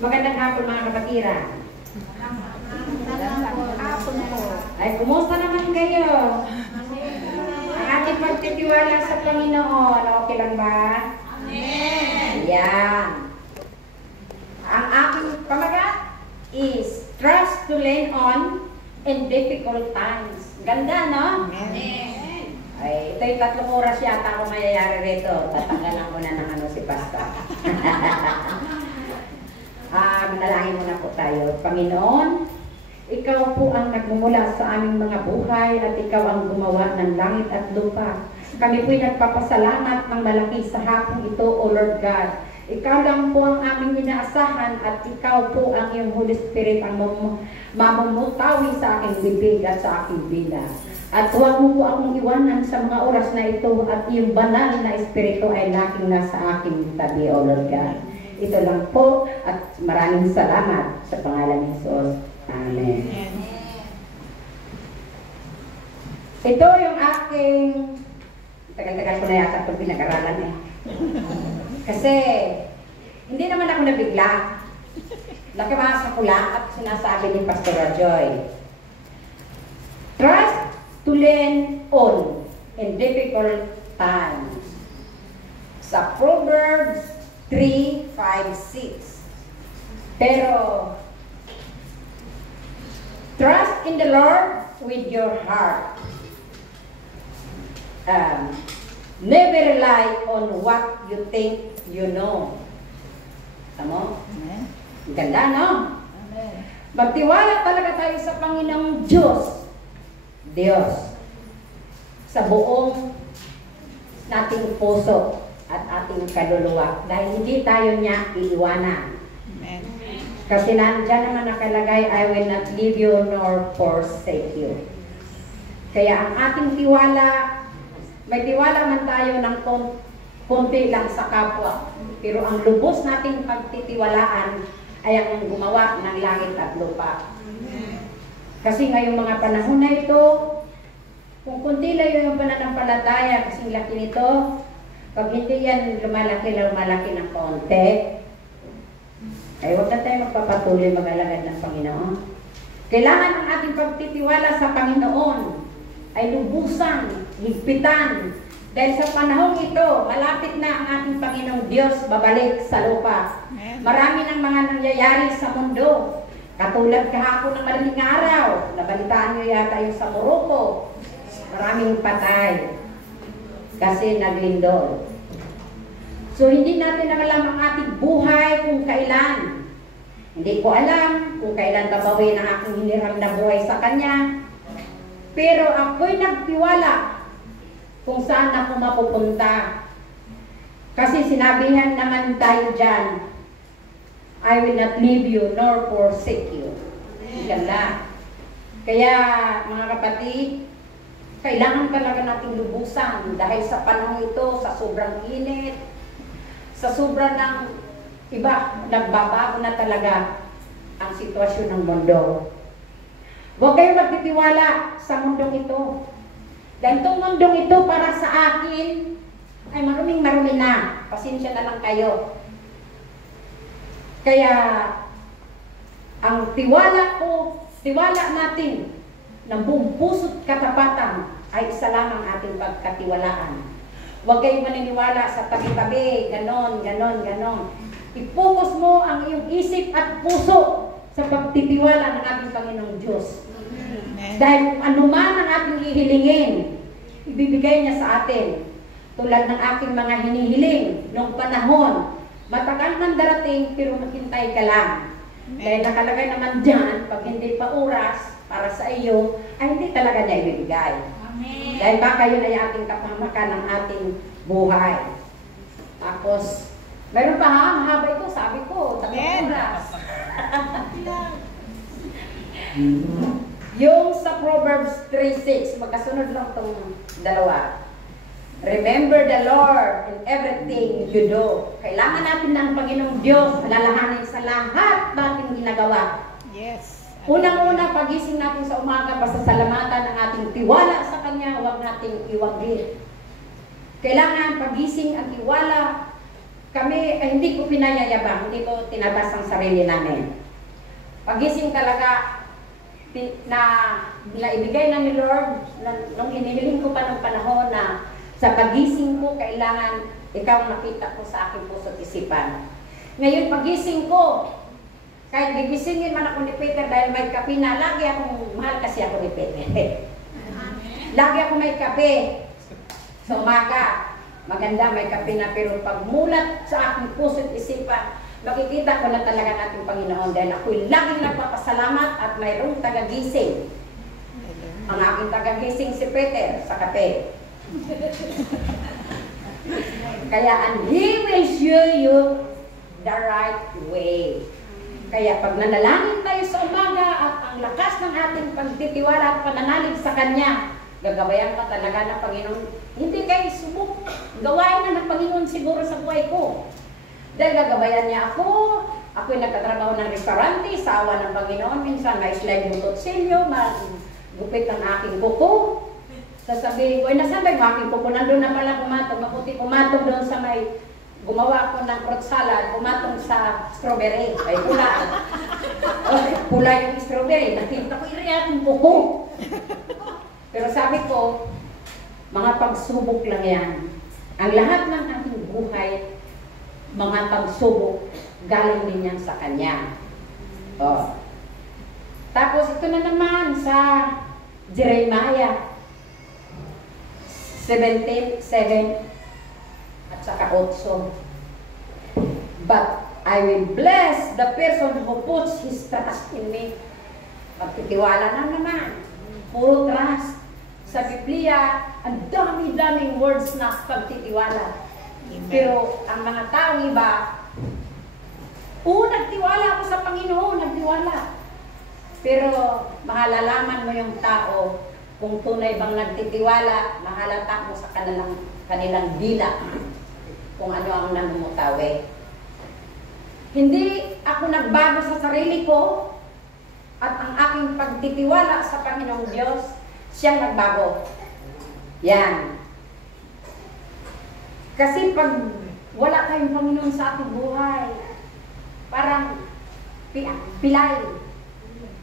Magandang hapon mga kapatiran. Magandang hapon po. Ay, kumusta naman kayo? Ang ating pagtitiwala sa Panginoon, okay lang ba? Amen. Yan. Ang aking pamagat is trust to lean on in difficult times. Ganda, no? Amen. Ay, ito'y 3 oras yata ako mayayari rito. Tatanggalan ko na ng ano si Pastor. Manalangin muna po tayo. Panginoon, Ikaw po ang nagmumula sa aming mga buhay at Ikaw ang gumawa ng langit at lupa. Kami po'y nagpapasalamat ng malaki sa hapong ito, O Lord God. Ikaw lang po ang aming inaasahan at Ikaw po ang iyong Holy Spirit ang mamumutawi sa aking bibig at sa aking bida. At huwag mo po akong iwanan sa mga oras na ito at iyong banal na Espiritu ay laging nasa aking tabi, O Lord God. Ito lang po at maraming salamat sa pangalan ni Jesus. Amen. Ito yung aking tagal-tagal ko na yata itong pinag-aralan eh. Kasi hindi naman ako nabigla. Nakimasa ko lang at sinasabi ni Pastor Joy. Trust to lean on in difficult times. Sa Proverbs 3, 5, 6. Pero, trust in the Lord with your heart. Never rely on what you think you know. Tama? Ganda, no? Amen. Magtiwala talaga tayo sa Panginoong Diyos. Diyos. Sa buong nating puso at ating kaluluwa. Dahil hindi tayo niya iiwanan. Amen. Kasi nandiyan naman nakalagay, I will not leave you nor forsake you. Kaya ang ating tiwala, may tiwala man tayo ng konti lang sa kapwa. Pero ang lubos nating pagtitiwalaan ay ang gumawa ng langit at lupa. Kasi ngayong mga panahon na ito, kung kunti lang yung pananampalataya, kasing laki nito, pag hindi yan lumalaki ng konti, ay huwag na tayo magpapatuloy mag-alagad ng Panginoon. Kailangan ang ating pagtitiwala sa Panginoon ay lubusan, higpitan. Dahil sa panahong ito, malapit na ang ating Panginoong Diyos babalik sa lupa. Marami ng mga nangyayari sa mundo. Katulad kahapon ng madaling araw, nabalitaan nyo yata yung sa Morocco. Maraming patay kasi naglindol. So, hindi natin alam ang ating buhay kung kailan. Hindi ko alam kung kailan babawin ang aking hiniram na buhay sa Kanya. Pero ako'y nagtiwala kung saan ako mapupunta. Kasi sinabihan naman tayo dyan, I will not leave you nor forsake you. Ganda. Kaya, mga kapatid, kailangan talaga nating lubusan dahil sa panahon ito, sa sobrang init, sa sobrang ng iba, nagbabago na talaga ang sitwasyon ng mundo. Huwag kayong magtitiwala sa mundong ito. Dahil itong mundong ito para sa akin ay maruming-marumi na. Pasensya na lang kayo. Kaya ang tiwala natin ng buong puso't katapatan ay isa lamang ating pagkatiwalaan. Huwag kayong maniniwala sa tabi-tabi, ganon. I-focus mo ang iyong isip at puso sa pagtitiwala ng ating Panginoong Diyos. Dahil anuman ang ating hihilingin, ibibigay niya sa atin. Tulad ng ating mga hinihiling noong panahon, matagal man darating pero maghintay ka lang. Dahil nakalagay naman dyan, pag hindi pa oras para sa iyo, ay hindi talaga niya ibibigay. Amen. Dahil baka yun ay ating kapahamakan ng ating buhay. Tapos, meron pa ha, mahaba ito, sabi ko, 3 oras. Yung sa Proverbs 3:6, magkasunod lang itong dalawa. Remember the Lord in everything you do. Kailangan natin ng Panginoong Diyos alalahanin sa lahat nating ginagawa. Yes. Unang-una, pagising natin sa umaga, pasasalamatan ang ating tiwala sa Kanya, huwag nating iwaglit. Kailangan pagising ang tiwala kami, hindi ko pinayayabang, hindi ko tinatas ang sarili namin. Pagising talaga, na ibigay na ni Lord, nung hinihiling ko pa ng panahon na sa pagising ko, kailangan ikaw nakita ko sa aking puso't isipan. Ngayon, pagising ko, kahit gigisingin man ako ni Peter dahil may kape na, lagi akong, mahal kasi ako ni Peter. Lagi ako may kape. Sa umaga, maganda may kape na, pero pag mulat sa aking puso't isipan, makikita ko na talaga ng ating Panginoon dahil ako'y laging nagpapasalamat at mayroong tagagising. Ang aking tagagising si Peter sa kape. Kaya, and He will show you the right way. Kaya pag nanalangin tayo sa umaga at ang lakas ng ating pagtitiwala at pananalig sa Kanya, gagabayan ka talaga ng Panginoon. Hindi kayo subok. Gawain na ng Panginoon siguro sa buhay ko. Dahil gagabayan niya ako. Ako'y nagtatrabaho ng restaurante, sa awa ng Panginoon. Minsan may slide yung tutsilyo, magupit ang aking kuko. Sasabihin ko, nasabay mo aking kuko, nandun na pala pumatong, maputi pumatong doon sa may, gumawa ko ng fruit salad, pumatong sa strawberry. Ay, pula. Pula yung strawberry. Nakita ko, iriya akong kuko. Pero sabi ko, mga pagsubok lang yan. Ang lahat ng ating buhay, mga pagsubok, galing din yan sa Kanya. Oh. Tapos ito na naman sa Jeremiah 17:7 at saka 8. But I will bless the person who puts his trust in me. Pagtitiwala na naman. Puro trust. Sa Biblia, ang dami-daming words na pagtitiwala. Amen. Pero ang mga tao iba, nagtiwala ako sa Panginoon, nagtiwala. Pero mahalalaman mo yung tao kung tunay bang nagtitiwala, mahalata mo sa kanilang dila kung ano ang namumutawi. Hindi ako nagbago sa sarili ko at ang aking pagtitiwala sa Panginoong Diyos, siyang nagbago. Yan. Kasi pag wala kayong Panginoon sa ating buhay, parang pilay.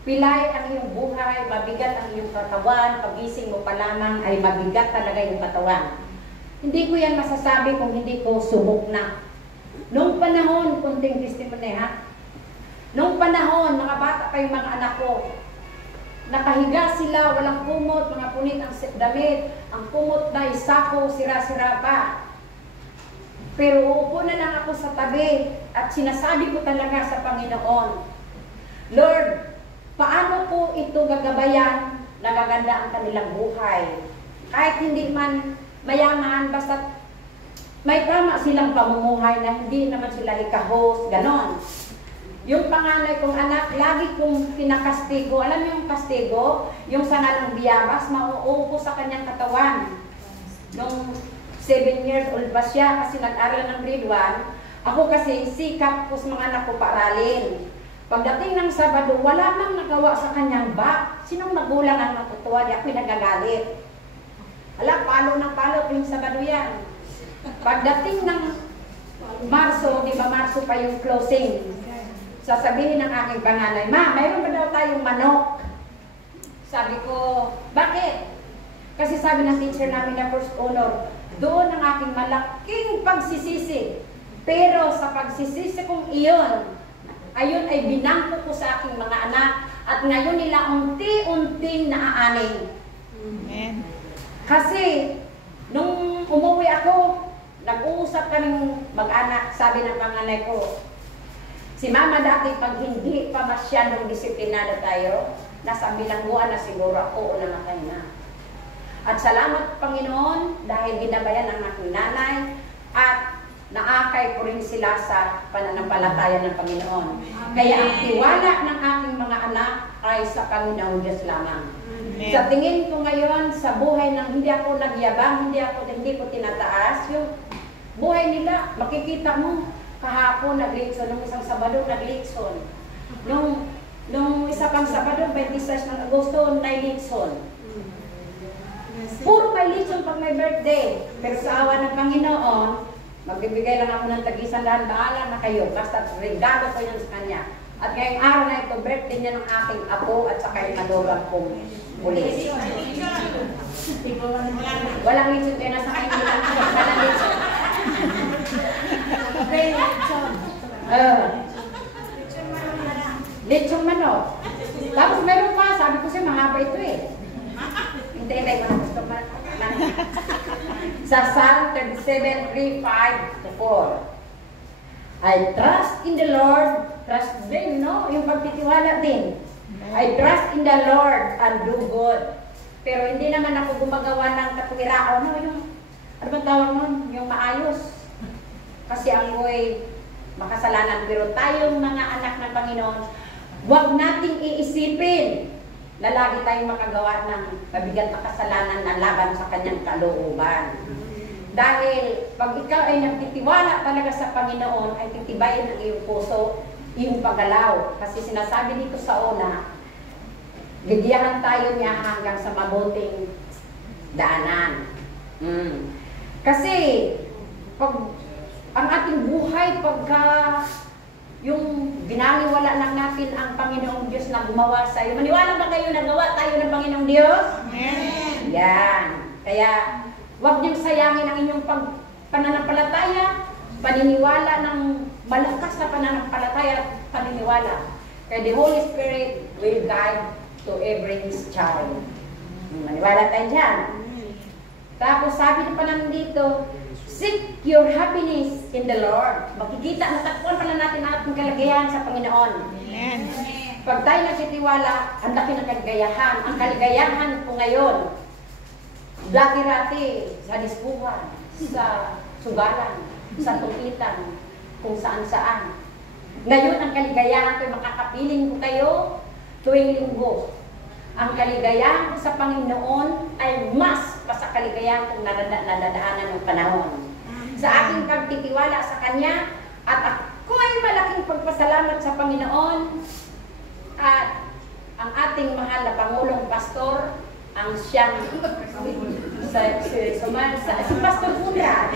Pilay ang iyong buhay, mabigat ang iyong katawan, pagising mo pa lamang ay mabigat talaga yung katawan. Hindi ko yan masasabi kung hindi ko subok na. Noong panahon, kunting testimony ha, noong panahon, mga bata pa yung mga anak ko, nakahiga sila, walang kumot, mga punit ang damit, ang kumot na isako, sira-sira pa. Pero uupo na lang ako sa tabi at sinasabi ko talaga sa Panginoon, Lord, paano ko ito gagabayan na gaganda ang kanilang buhay? Kahit hindi man mayaman, basta may tama silang pamumuhay na hindi naman sila ikahos, ganon. Yung panganay kong anak, lagi kong pinakastigo. Alam niyo yung kastigo? Yung sangalang biyabas, mauupo sa kanyang katawan. Nung 7 years old ba siya, kasi nag-aral ng grade 1, ako kasi sikap ko sa mga anak ko paaralin. Pagdating ng Sabado, wala mang nagawa sa kanyang bag. Sinong magulang ang matutuwa? Di ako'y nagagalit. Ala, palo ng palo tuwing Sabado yan. Pagdating ng Marso, di ba Marso pa yung closing, sasabihin ng aking panganay, Ma, mayroon ba daw tayong manok? Sabi ko, bakit? Kasi sabi ng teacher namin na first honor, doon ang aking malaking pagsisisi. Pero sa pagsisisi kong iyon, ayun ay binangko ko sa aking mga anak at ngayon nila unti-unting naaaning. Amen. Kasi nung umuwi ako, nag-uusap kaming mag-anak, sabi ng panganay ko, si Mama dati pag hindi pa masyadong disiplinado tayo, nasa bilangguan na siguro ako o namatay na. At salamat Panginoon dahil ginabayan ang aking nanay at naakay ko rin sila sa pananampalataya ng Panginoon. Amen. Kaya ang tiwala ng aking mga anak ay sa Panginoon Diyos lamang. Amen. Sa tingin ko ngayon, sa buhay ng hindi ako nagyabang, hindi ko tinataas, yung buhay nila, makikita mo, kahapon nag-leksyon, nung isang Sabado nag-leksyon. Nung isa pang Sabado, 26 ng Agosto, nag-leksyon. Puro may leksyon pag may birthday. Pero sa awa ng Panginoon, Magbibigay lang ako ng tag-100, bahala na kayo. Basta regalo ko yun sa kanya. At ngayong araw na ito, birthday niya ng aking apo at saka yung madogang kong pulis. Walang lechon kayo nasa kayo nila. Walang lechon. Lechon manok. Tapos meron pa, sabi ko siya, mahaba ito eh. Hintay ko na gusto manok. Sa Psalm 37:3-5-4. I trust in the Lord, trust din, no? Yung pagtitiwala din. I trust in the Lord and do good. Pero hindi naman ako gumagawa ng katwirao, no? Yung, ano bang tawag nun? Yung maayos. Kasi ako'y makasalanan. Pero tayong mga anak ng Panginoon, huwag nating iisipin na lagi tayong makagawa ng mabigat na kasalanan na laban sa kanyang kalooban. Dahil pag ikaw ay nagtitiwala talaga sa Panginoon, ay titibayin ang iyong puso, iyong paggalaw. Kasi sinasabi dito sa una, bigyan tayo niya hanggang sa mabuting daanan. Kasi pag ang ating buhay, pagka yung binaliwala lang natin ang Panginoong Diyos na gumawa sa iyo. Maniwala ba kayo na gawa tayo ng Panginoong Diyos? Amen. Yan. Kaya huwag niyong sayangin ang inyong pananampalataya, paniniwala ng malakas na pananampalataya at paniniwala. Kaya the Holy Spirit will guide to every His child. Maniwala tayo dyan. Tapos sabi pa naman dito, seek your happiness in the Lord. Makikita, natakpuan pala natin ang ating kalagayahan sa Panginoon. Amen. Pag tayo nagsitiwala, ang laki ng kaligayahan. Ang kaligayahan po ngayon, dati-rati, sa dispuhan, sa sugalan, sa tupitan, kung saan-saan. Ngayon, ang kaligayahan ko, makakapiling ko kayo tuwing linggo. Ang kaligayahan ko sa Panginoon ay mas pa sa kaligayahan kong nadadaanan ng panahon. Sa aking pagtitiwala sa Kanya, at ako ay malaking pagpasalamat sa Panginoon at ang ating mahal na Pangulong Pastor, ang siyang si Pastor Pundra.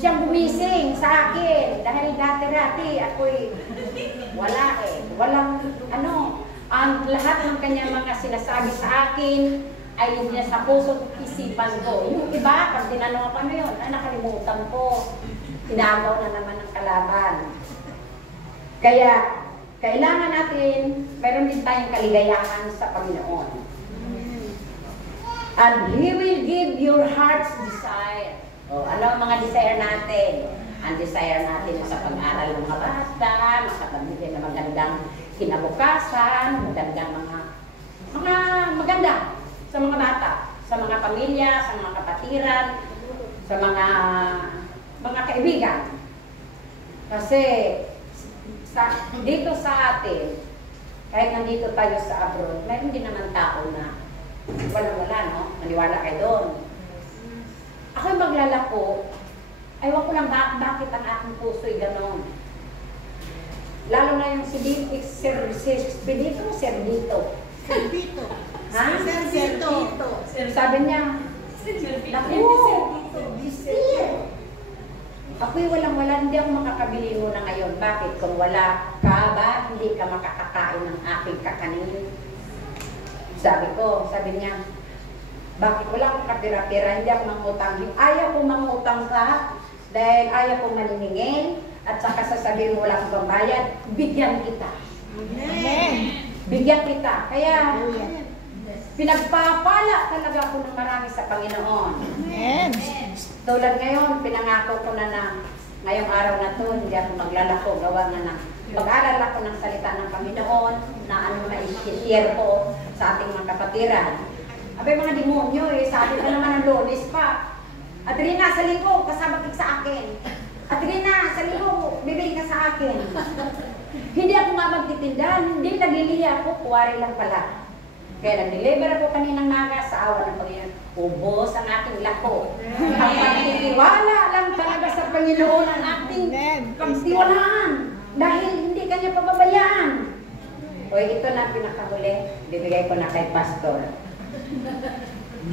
Siyang bumising sa akin dahil dati-rati ako'y wala eh. Walang ang lahat ng kanyang mga sinasabi sa akin ay hindi sa puso at isipan ko. Yung iba, pag tinanong ako ano yun, ay nakalimutan ko. Tinagaw na naman ang kalaban. Kaya, kailangan natin, mayroon din tayong kaligayahan sa Panginoon. And He will give your heart's desire. O, ano ang mga desire natin? Ang desire natin sa pag-aral ng mga bata, makapamilya na magandang kinabukasan, magandang maganda sa mga bata, sa mga pamilya, sa mga kapatiran, sa mga kaibigan. Kasi dito sa atin, kahit nandito tayo sa abroad, mayroon din naman tao na wala, no? Maniwala kayo doon. Ako'y maglalako, aywan ko lang bakit ang aking puso'y ganon. Lalo na yung si Bedito, Cerdito. Ha? Cerdito. Sabi niya, naku, ako'y walang-wala, hindi ako makakabili mo na ngayon. Bakit? Kung wala ka ba, hindi ka makakakain ng aking kakanin. Sabi niya, bakit wala akong kapira-pira, hindi ako mangutang. Ayaw ko mangutang ka, dahil ayaw ko maniningin, at saka sasabihin mo wala akong pambayad, bigyan kita. Amen. Bigyan kita. Kaya, pinagpapala talaga ako ng marami sa Panginoon. Amen. Tulad ngayon, pinangako ko na ngayong araw na to, hindi ako maglalako, gawa nga ng mag-aral ako ng salita ng Panginoon na ano na i-share ko sa ating mga kapatiran. Abay mga demonyo eh, sabi ka naman ng Lunes pa. Adrina, sa linggo, kasama ka sa akin. Adrina, sa linggo, bibili ka sa akin. Hindi ako nga magtitinda, hindi nagliliya ako, kuwari lang pala. Kaya nag-deliver ako kaninang naga sa awa ng Panginoon. Ubos ang aking lako. Ang pagtitiwala lang talaga sa Panginoon ang ating pagtiwalaan. Dahil hindi kanya pababayaan. O ito na pinakahuli, bibigay ko na kay Pastor.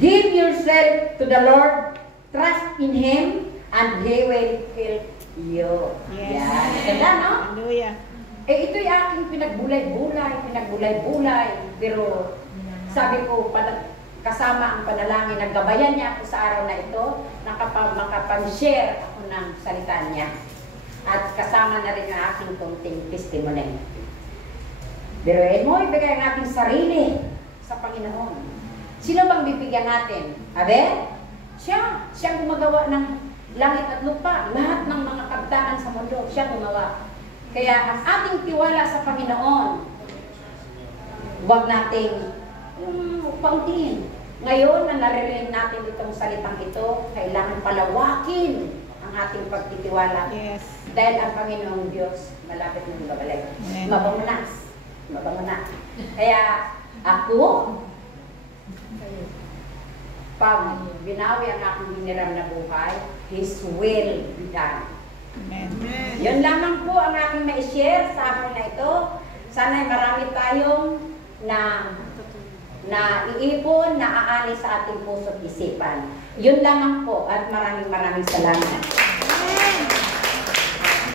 Give yourself to the Lord, trust in Him, and He will help you. Yes. Yan. Ganda, no? Hallelujah. Ito'y aking pinagbulay-bulay, pero sabi ko, kasama ang panalangin, naggabayan niya ako sa araw na ito, makapag-share ako ng salita niya. At kasama na rin ang aking konting testimony. Biruin mo, ibigay ang ating sarili sa Panginoon. Sino bang bibigyan natin? Abe? Siya. Siyang gumagawa ng langit at lupa. Lahat ng mga kaptanan sa mundo, siya gumawa. Kaya ang ating tiwala sa Panginoon, huwag nating pauntiin. Ngayon, na naririnig natin itong salitang ito, kailangan palawakin ang ating pagtitiwala. Yes. Dahil ang Panginoong Diyos, malapit ng babalik. Amen. Mabangunas. Mabangunas. Kaya ako, pag binawi ang aking hiniram na buhay, His will be done. Amen. Yun lamang po ang aking ma-share sa hapon na ito. Sana'y marami tayong na iipon, na aani sa ating puso't isipan. Yun lamang po at maraming salamat.